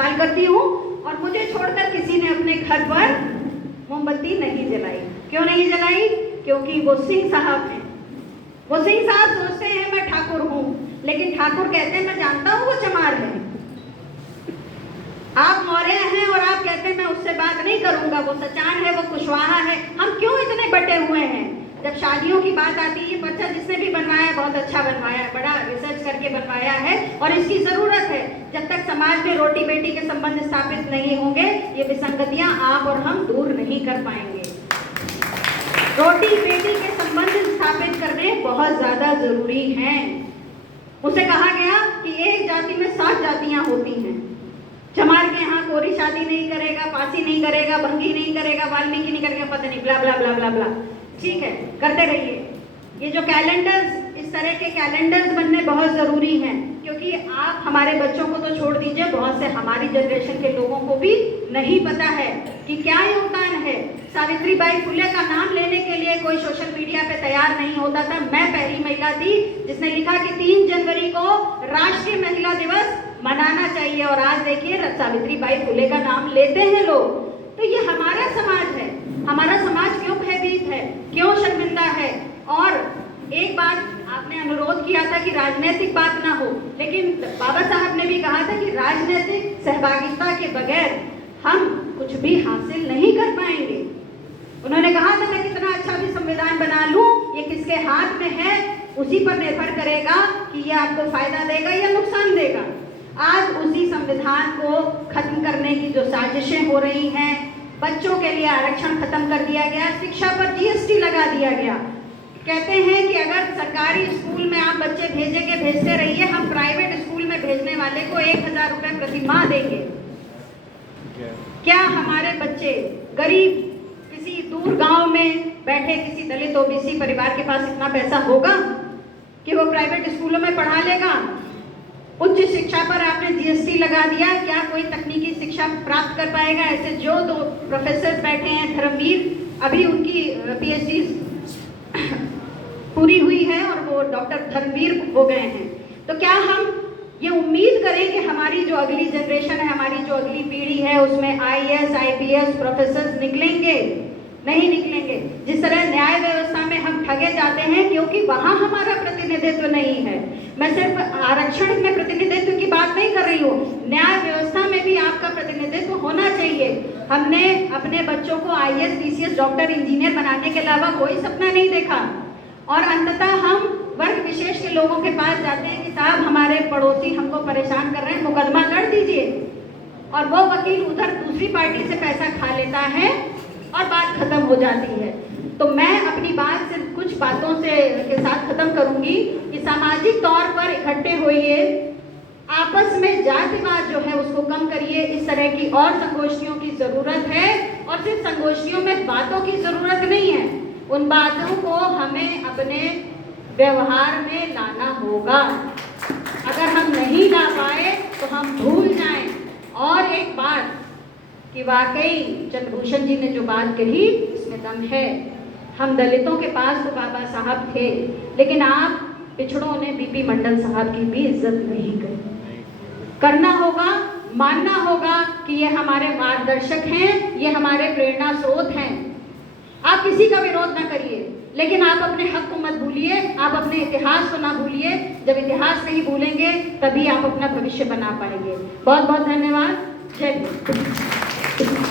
साल करती हूँ और मुझे छोड़कर किसी ने अपने घर पर मोमबत्ती नहीं जलाई। क्यों नहीं जलाई? क्योंकि वो सिंह साहब हैं। वो सिंह साहब सोचते हैं मैं ठाकुर हूँ, लेकिन ठाकुर कहते हैं मैं जानता हूँ वो चमार है। आप मौर्य हैं और आप कहते हैं मैं उससे बात नहीं करूंगा, वो सचान है, वो कुशवाहा है। हम क्यों इतने बटे हुए हैं? जब शादियों की बात आती है, बच्चा जिसने भी बनवाया बहुत अच्छा बनवाया है, बड़ा रिसर्च करके बनवाया है और इसकी जरूरत है। जब तक समाज में रोटी बेटी के संबंध स्थापित नहीं होंगे, ये विसंगतियां आप और हम दूर नहीं कर पाएंगे। रोटी बेटी के संबंध स्थापित करने बहुत ज्यादा जरूरी हैं। उसे कहा गया कि एक जाति में 7 जातियां होती हैं। चमार के यहाँ कोरी शादी नहीं करेगा, पासी नहीं करेगा, भंगी नहीं करेगा, वाल्मीकि नहीं करेगा, पता नहीं, ब्ला ब्ला ब्ला ब्ला ब्ला। ठीक है, करते रहिए। ये जो कैलेंडर्स, इस तरह के कैलेंडर्स बनने बहुत जरूरी हैं, क्योंकि आप हमारे बच्चों को तो छोड़ दीजिए, बहुत से हमारी जनरेशन के लोगों को भी नहीं पता है कि क्या योगदान है। सावित्रीबाई फुले का नाम लेने के लिए कोई सोशल मीडिया पे तैयार नहीं होता था। मैं पहली महिला थी जिसने लिखा कि 3 जनवरी को राष्ट्रीय महिला दिवस मनाना चाहिए, और आज देखिए सावित्रीबाई फुले का नाम लेते हैं लोग। तो ये हमारा समाज है। हमारा समाज क्यों भयभीत है, क्यों शर्मिंदा है? और एक बात आपने अनुरोध किया था कि राजनीतिक बात ना हो, लेकिन बाबा साहब ने भी कहा था कि राजनीतिक सहभागिता के बगैर हम कुछ भी हासिल नहीं कर पाएंगे। उन्होंने कहा था मैं कितना अच्छा भी संविधान बना लूं, ये किसके हाथ में है, उसी पर निर्भर करेगा कि ये आपको फायदा देगा या नुकसान देगा। आज उसी संविधान को खत्म करने की जो साजिशें हो रही हैं, बच्चों के लिए आरक्षण खत्म कर दिया गया, शिक्षा पर जीएसटी लगा दिया गया। कहते हैं कि अगर सरकारी स्कूल में आप बच्चे भेजेंगे, भेजते रहिए, हम प्राइवेट स्कूल में भेजने वाले को 1000 रुपए प्रति माह देंगे। क्या हमारे बच्चे गरीब किसी दूर गांव में बैठे किसी दलित ओबीसी परिवार के पास इतना पैसा होगा कि वो प्राइवेट स्कूलों में पढ़ा लेगा? उच्च शिक्षा पर आपने जीएसटी लगा दिया, क्या कोई तकनीकी शिक्षा प्राप्त कर पाएगा? ऐसे जो 2 प्रोफेसर बैठे हैं, धर्मवीर, अभी उनकी पीएचडी पूरी हुई है और वो डॉक्टर धर्मवीर हो गए हैं। तो क्या हम ये उम्मीद करें कि हमारी जो अगली जनरेशन है, हमारी जो अगली पीढ़ी है, उसमें आईएएस आईपीएस प्रोफेसर निकलेंगे? नहीं निकलेंगे। जिस तरह न्याय व्यवस्था में हम ठगे जाते हैं क्योंकि वहां हमारा प्रतिनिधित्व नहीं है। मैं सिर्फ आरक्षण में प्रतिनिधित्व की बात नहीं कर रही हूँ, न्याय व्यवस्था में भी आपका प्रतिनिधित्व होना चाहिए। हमने अपने बच्चों को आईएएस पीसीएस डॉक्टर इंजीनियर बनाने के अलावा कोई सपना नहीं देखा, और अंततः हम वर्ग विशेष के लोगों के पास जाते हैं कि साहब हमारे पड़ोसी हमको परेशान कर रहे हैं, मुकदमा लड़ दीजिए, और वो वकील उधर दूसरी पार्टी से पैसा खा लेता है और बात खत्म हो जाती है। तो मैं अपनी बात सिर्फ कुछ बातों से के साथ खत्म करूंगी कि सामाजिक तौर पर इकट्ठे होइए, आपस में जातिवाद जो है उसको कम करिए। इस तरह की और संगोष्ठियों की जरूरत है, और सिर्फ संगोष्ठियों में बातों की जरूरत नहीं है, उन बातों को हमें अपने व्यवहार में लाना होगा। अगर हम नहीं ला पाए तो हम भूल जाएं। और एक बात कि वाकई चंद्रभूषण जी ने जो बात कही इसमें दम है। हम दलितों के पास तो बाबा साहब थे, लेकिन आप पिछड़ों ने बीपी मंडल साहब की भी इज्जत नहीं करी। करना होगा, मानना होगा कि ये हमारे मार्गदर्शक हैं, ये हमारे प्रेरणा स्रोत हैं। आप किसी का विरोध ना करिए, लेकिन आप अपने हक को मत भूलिए, आप अपने इतिहास को ना भूलिए। जब इतिहास नहीं भूलेंगे तभी आप अपना भविष्य बना पाएंगे। बहुत बहुत धन्यवाद। जय हिंद।